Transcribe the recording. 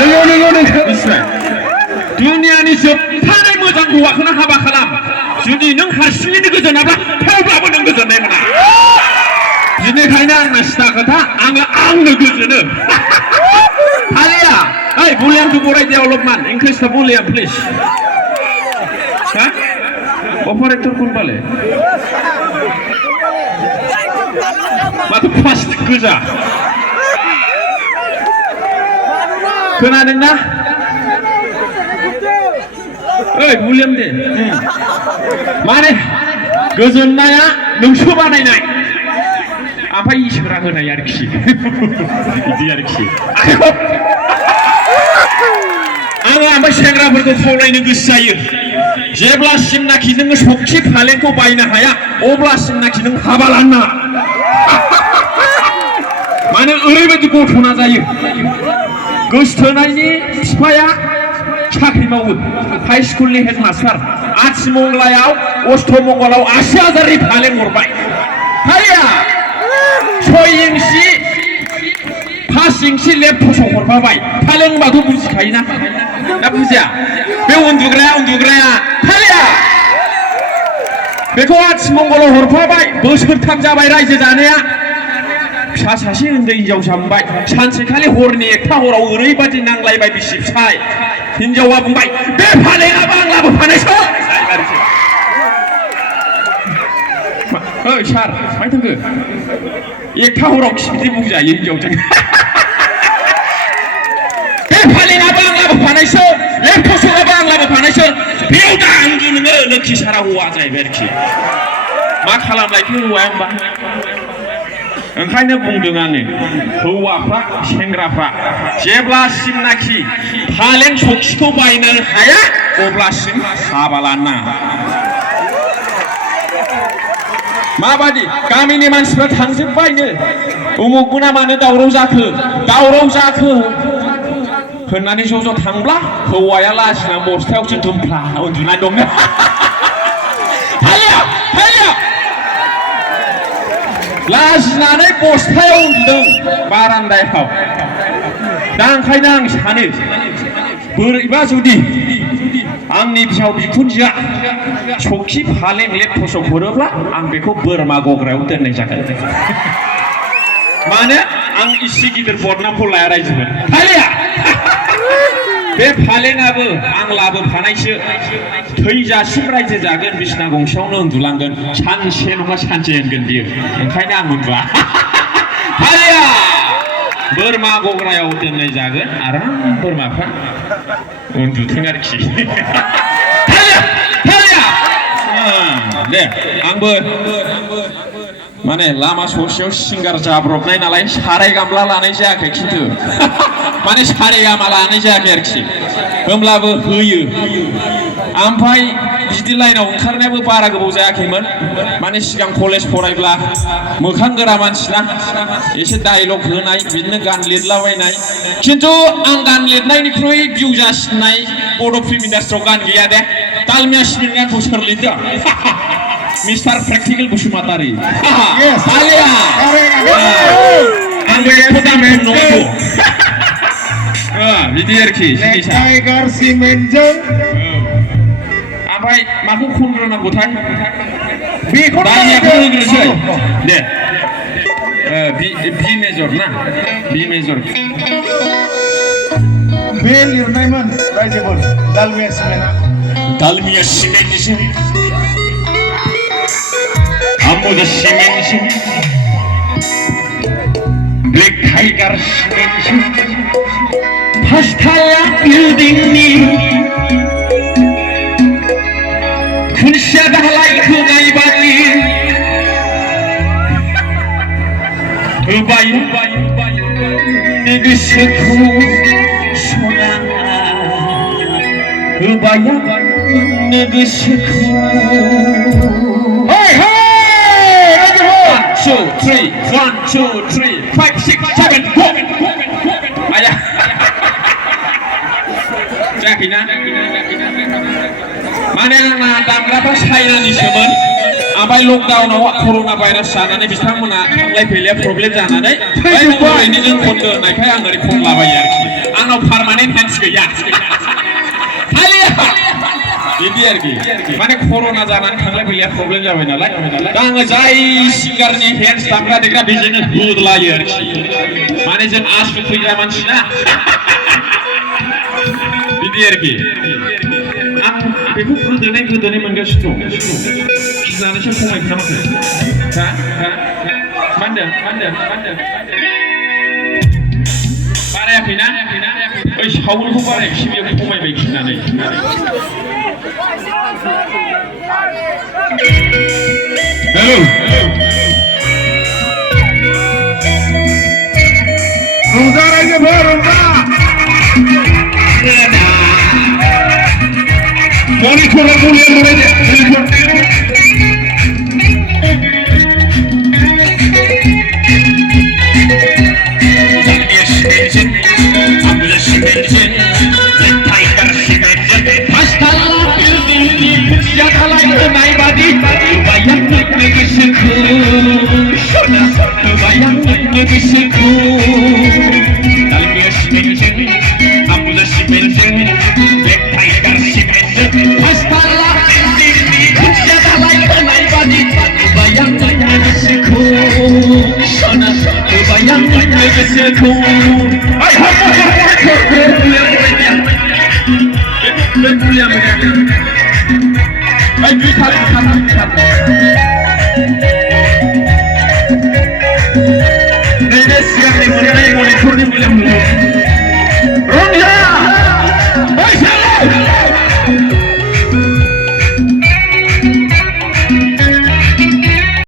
नोङो मिथिबाय दुनियानि जोबथानाय मोजां हौवाखौनो हाबा खालाम जुदि नों हारसिङैनो गोजोनाब्ला थेवब्लाबो नों गोजोननाय मोना बिनिखायनो आंना सिथा खोथा आंनो गोजोनो हालिया ओइ बुलियाम टु बराय डेभलपमेन्ट इंक्रिज द बुलियाम प्लिज हा अपारेटर कोन बाले माथो प्लास्टिक गोजा खोनादों ना ओइ बुलियाम दे माने गोजोननाया नोंसो बानायनाय ओमफ्राय इसोरा होनाय आरोखि बिदि आरोखि आङो ओमफ्राय सेंग्राफोरखौ खावलायनो गोसो जायो जेब्लासिमनाखि नोङो सक्ति फालेंखौ बायनो हाया अब्लासिमनाखि नों हाबा लानो माने ओरैबायदि गथ'ना जायो गोसथोनायनि बिफाया साख्रि मावो हाइ स्कुलनि हेडमास्टार आथिमंगलायाव अष्टमंगलाव 80,000नि फालें हरबाय हालिया 6 इंसि 5 इंसि लेप फसं हरफाबाय फालें होनबाथ' बुजिखायोना दा बुजिया बे उन्दुग्राया हालिया बेखौ आथिमंगलाव हरफाबाय बोसोरथाम जाबाय रायजो जानाया फिसा सासे उन्दै हिनजावसा मोनबाय सानसेखालि हरनि 1 हराव ओरैबादि नांलायबाय बिसि फिसाय हिनजावा बुंबाय बे फालेङाबो आं लाबोफानायसो ओइ सार माय थांखो 1 हराव बिदि बुंजायो हिनजावजों बे फालेङाबो आं लाबोफानायसो लेप फसङाबो आं लाबोफानायसो बेयाव दा आंदि नोङो लोखि सारा हौवा जाहैबाय आरोखि मा खालामलायखो हौवाया होमबा ओंखायनो बुंदों आङो हौवाफ्रा सेंग्राफ्रा जेब्लासिमनाखि फालें सखिखौ बायनो हाया अब्लासिम हाबा लाना माबादि गामिनि मानसिफ्रा थांजोबबायनो उमुक मोना मानो दावराव जाखो होननानै ज' थांब्ला हौवाया लाजिना बस्थायावसो दुमफ्ला उन्दुनानै दं लाजिनानै बस्थायाव उन्दुदों बारान्दायाव दा ओंखायनो आं सानो बोरैबा जुदि आंनि बिहाव बिखुनजोआ सखि फालें लेप फसं हरोब्ला आं बेखौ बोरमा गग्रायाव दोननाय जागोन मानो आं इसे गिदिर बदनामखौ लाया रायजोफोर हालिया बे फालेङाबो आं लाबोफानायसो थैजासिम रायजो जागोन बिसना गंसेयावनो उन्दुलांगोन सानसे नङा सानसे होनगोन बियो ओंखायनो आं उन्दुआ हालिया बोरमा गग्रायाव दोननाय जागोन आराम बोरमाफ्रा उन्दुथों आरोखि दे आंबो माने लामा ससेयाव सिंगार जाब्रबनाय नालाय साराय गामला लानाय जायाखै खिन्थु माने साराय गामा लानाय जायाखै आरोखि होमब्लाबो होयो ओमफ्राय बिदि लाइनाव ओंखारनायाबो बारा गोबाव जायाखैमोन माने सिगां कलेज फरायब्ला मोखां गोरा मानसिना एसे डायलग होनाय बिदिनो गान लिरलाबायनाय खिन्थु आं गान लिरनायनिख्रुइ भिउ जासिननाय बड' फिल्म इन्डास्ट्रियाव गान गैया दे दालमिया सिमेन्ट गानखौ सोर लिरदों मिस्टार प्रेक्टिकल बसुमातारी आंबो एथ' दाम नङाथ' बिदि आरोखि टाइगार सिमेन्टजों ओमफ्राय माखौ खनग्रोनांगौथाय बेखौ दानियाखौ होग्रोसै दे बि मेजर ना बि मेजर बे लिरनायमोन रायजोफोर दालमिया सिमेन्टजों आंबो दा सिमेन्टजों ब्लेक टाइगार सिमेन्टजों फासथाला बिल्डिंनि खुनसिया दालायखौ नायबानि होबाय गोसोखौ सना होबाय गोसोखौ 1 2 3 5 6 7 go आया जाखिना माने आंना दामग्राफ्रा चाइनानिसोमोन ओमफ्राय लकडाउनाव कर'ना भाइरास जानानै बिथांमोना थांलाय फैलाय प्रब्लेम जानानै ओरैनो जों खनदो होननायखाय आं ओरै खनलाबायो आरोखि आं आंनाव पार्मानेन्ट हेन्स गैया हालिया बिदि आरोखि माने कर'ना जानानै थांलाय फैलाया प्रब्लेम जाबाय नालाय दा आङो जाय सिंगारनि हेन्स दामग्रा देग्रा बेजोंनो होदलायो आरोखि माने जों आसु फैग्रा मानसि ना बिदि आरोखि आं बेखौ गोदोनै मोनगासिनो दं गिनानैसो खमायखानांगौ हा मा होनदों बारायाखैना ओइ साउन्डखौ बारायाखै बेयाव खमायबाय गिनानै हेलौ रंजा रायजोफोर रंजा मनिटराव मुलि होनाय Ini siang di mana ini monitor di bilang